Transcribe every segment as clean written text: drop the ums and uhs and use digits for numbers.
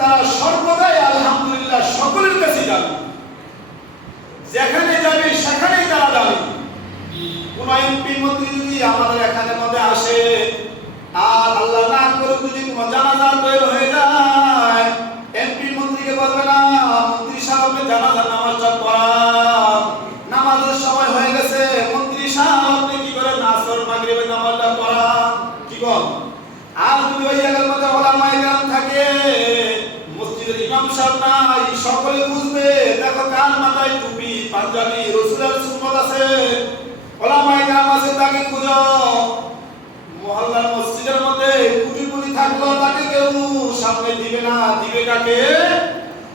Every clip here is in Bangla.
তারা সর্বদাই আলহামদুলিল্লাহ সকলের কাছে যাবে, যেখানে যাবে সেখানেই তারা যাবে। কোন এমপি মন্ত্রী যদি আমাদের এখানের মধ্যে আসে আর আল্লাহ না করে যদি কোনো জানাজা তৈরি হয়ে যায়, এমপি মন্ত্রীকে বলবে না মন্ত্রী সাহেবকে জানাজা নামাজটা পড়ান, নামাজের সময় হয়ে গেছে, মন্ত্রী সাহেব আপনি কি করেন আসর মাগরিবের নামাজটা পড়ান, কি বল। আর যদি ওই জায়গার মধ্যে ওলামায়ে কেরাম থাকে, মসজিদের ইমাম সাহেব নাই, সকলে বুঝবে দেখো কার মাথায় টুপি পাঞ্জাবি রাসূলের সুন্নাত আছে, ওলামায়ে কেরাম আছে, তাকে খুঁজো। মহল্লার মসজিদের মধ্যে কুটি থাকলো, তাকে কেউ সামনে দিবে না, দিবে কাকে?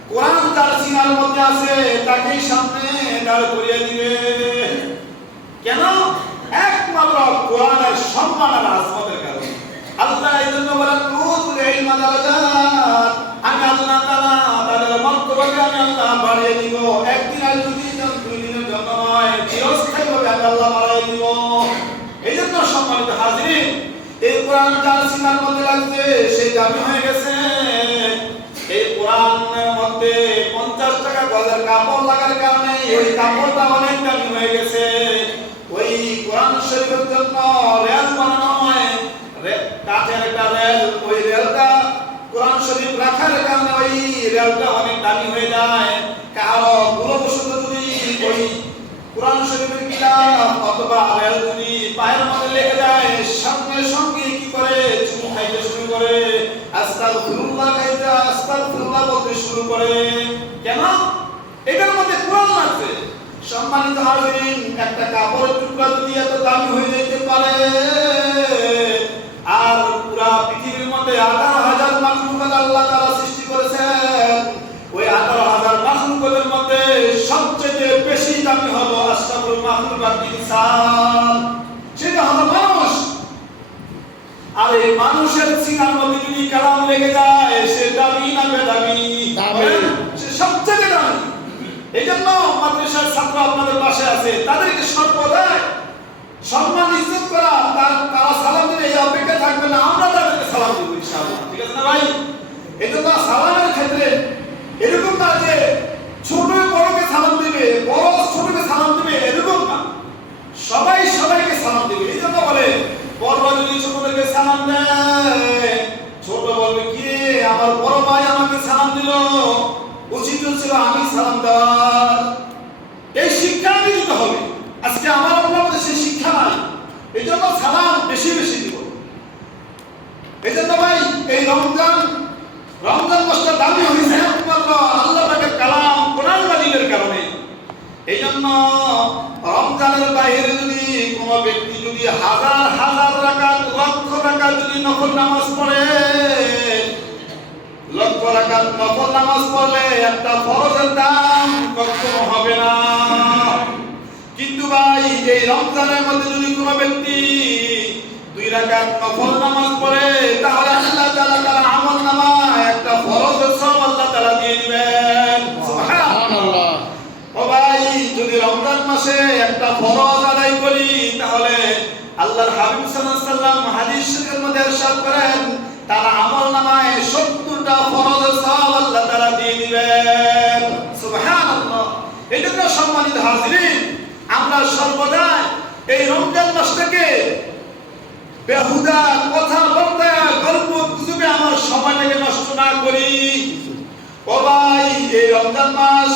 কোরআন যার সিনার মধ্যে আছে তাকেই সামনে দাঁড় করিয়ে দিবে। কেন? একমাত্র কোরআনের সম্মান আর আজমতের কারণে। আল্লাহ এই জন্য বলেন উতুল ইলমা দারাজাত, আমি আল্লাহ তাআলা তাদের মর্তবাকে আমি আল্লাহ বাড়িয়ে দিব। একদিন আর দুই দিনের জন্য নয়, চিরস্থায়ীভাবে আমি আল্লাহ বাড়িয়ে দিব। এই জন্য সম্মানিত হাজিরিন, এই কোরআন যার সিনার মধ্যে লাগছে সেই দামি হয়ে গেছে। এই কোরআনের মধ্যে 50 টাকা গজের কাপড় লাগার কারণে ওই কাপড়টা অনেক দামি হয়ে গেছে। ওই কোরআন শরীফের জন্য রেল বানানো হয়, কাঠের একটা রেল, ওই রেলটা কোরআন শরীফ রাখার কারণে ওই রেলটা অনেক দামি হয়ে যায়। কারো ভুলবশত যদি ওই কোরআন শরীফের কিতাব অথবা রেল যদি পায়ের মধ্যে লেগে যায়, সঙ্গে সঙ্গে কি করে চুমু খাইতে শুরু করে, আস্তাগফিরুল্লাহ খাইতে আস্তাগফিরুল্লাহ বলতে শুরু করে। কেন? এটার মধ্যে কোরআন আছে। সম্মানিত হাজিরিন, একটা কাপড়ের টুকরা যদি এত দামি হয়ে যেতে পারে, আর পুরা পৃথিবীর মধ্যে 18,000 মাখলুকাত আল্লাহ তাআলা সৃষ্টি করেছেন, ওই 18,000 মাখলুকাতের মধ্যে সবচেয়ে বেশি দামি হলো আশরাফুল মাখলুকাত ইনসান, সেটা হলো মানুষ। আর এই মানুষের সিনার মধ্যে যদি কালাম লেগে যায়, সে দামি না বেদামি? সে সবচেয়ে দামি। এই জন্য মাদ্রাসার ছাত্র আপনাদের পাশে আছে, তাদেরকে সর্বদাই সম্মান ইজ্জত করা, তারা সালাম দিলে এই অপেক্ষা থাকবে না, আমরা তাদেরকে সালাম দেব ইনশাআল্লাহ। ঠিক আছে না ভাই? এই জন্য সালামের ক্ষেত্রে এরকম না যে ছোট বড়কে সালাম দিবে, বড় ছোটকে সালাম দিবে, এরকম না, সবাই সবাইকে সালাম দিবে। এই জন্য বলে বড় যদি ছোটদেরকে সালাম দেয়, ছোট বলবে কি আমার বড় ভাই আমাকে সালাম দিল, উচিত ছিল আমি সালাম দেওয়ার। এই শিক্ষা দিতে হবে। আজকে আমার আপনাদের সেই শিক্ষা নাই, এই জন্য সালাম বেশি বেশি দিব। এই জন্য ভাই এই রমজান মাসটা দামি হয়েছে একমাত্র আল্লাহ পাকের কালাম কোরআন মাজিদের কারণে। এই জন্য রমজানের বাইরে যদি কোনো ব্যক্তি যদি হাজার হাজার রাকাত, লক্ষ রাকাত যদি নফল নামাজ পড়ে, লক্ষ রাকাত নফল নামাজ পড়লে একটা ফরজের দাম কখনো হবে না। কিন্তু ভাই এই রমজানের মধ্যে যদি কোনো ব্যক্তি 2 রাকাত নফল নামাজ পড়ে, তাহলে আল্লাহ তাআলা তার আমলনামায় একটা ফরজের সওয়াব আল্লাহ তাআলা দিয়ে দিবেন। সুবহানাল্লাহ। ও ভাই যদি রমজান মাসে একটা ফরজ আদায় করি, তাহলে আল্লাহর হাবিব সাল্লাল্লাহু আলাইহি ওয়াসাল্লাম হাদিস শরীফের মধ্যে ইরশাদ করেন, তার আমলনামায় 70টা ফরজের সওয়াব আল্লাহ তাআলা দিয়ে দিবেন। সুবহানাল্লাহ। এইজন্য সম্মানিত হাজিরিন, আমরা সর্বদা এই রমজান মাসটাকে বেহুদা কথাবার্তা গল্প গুজবে আমার সময়টাকে নষ্ট না করি। ও ভাই এই রমজান মাস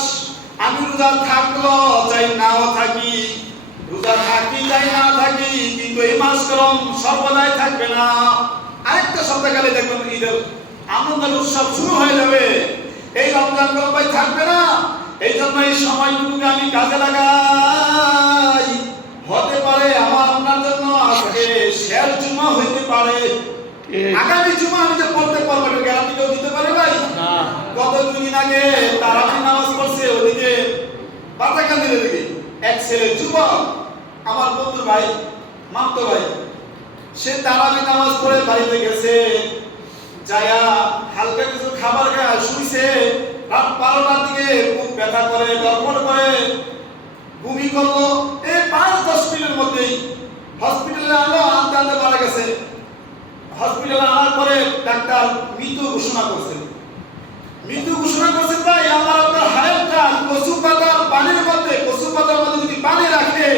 আমি রোজা থাকলো চাই নাও থাকি, রোজা থাকি চাই না থাকি, কিন্তু এই মাস করম সর্বদাই থাকবে না। আরেকটা সপ্তাহকালে দেখবেন ঈদের আনন্দের উৎসব শুরু হয়ে যাবে, এই রমজান করম ভাই থাকবে না। এই জন্য এই সময়টুকুকে আমি কাজে লাগাই। হতে পারে আমার আপনার জন্য আজকে শেষ জুমা হইতে পারে, আগামী জুমা আমি যে পড়তে পারবো এটা গ্যারান্টি কেউ দিতে পারে ভাই? না। গত 2 দিন আগে তারাবি নামাজ পড়ছে, ওদিকে বাতাকান্দির দিকে এক ছেলে যুবক, আমার বন্ধু ভাই, মামতো ভাই, সে তারাবি নামাজ পড়ে বাড়িতে গেছে, যায়া হালকা কিছু খাবার খায় শুইছে, রাত 12টার দিকে বুক ব্যথা করে, গড়বড় করে, বমি করলো। এই 5-10 মিনিটের মধ্যেই হসপিটালে আনতে মারা গেছে। হসপিটালে আনার পরে ডাক্তার মৃত ঘোষণা করছে। মৃত্যু ঘোষণা করছেন ভাই আমার আপনার হায়াতটা কচু পাতার পানির মধ্যে, কচু পাতার মধ্যে যদি পানি রাখে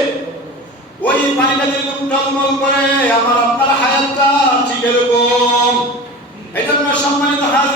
ওই পানিটা যেরকম টলমল করে আমার আপনার হায়াতটা ঠিক এরকম। এই জন্য সম্মানিত হাজির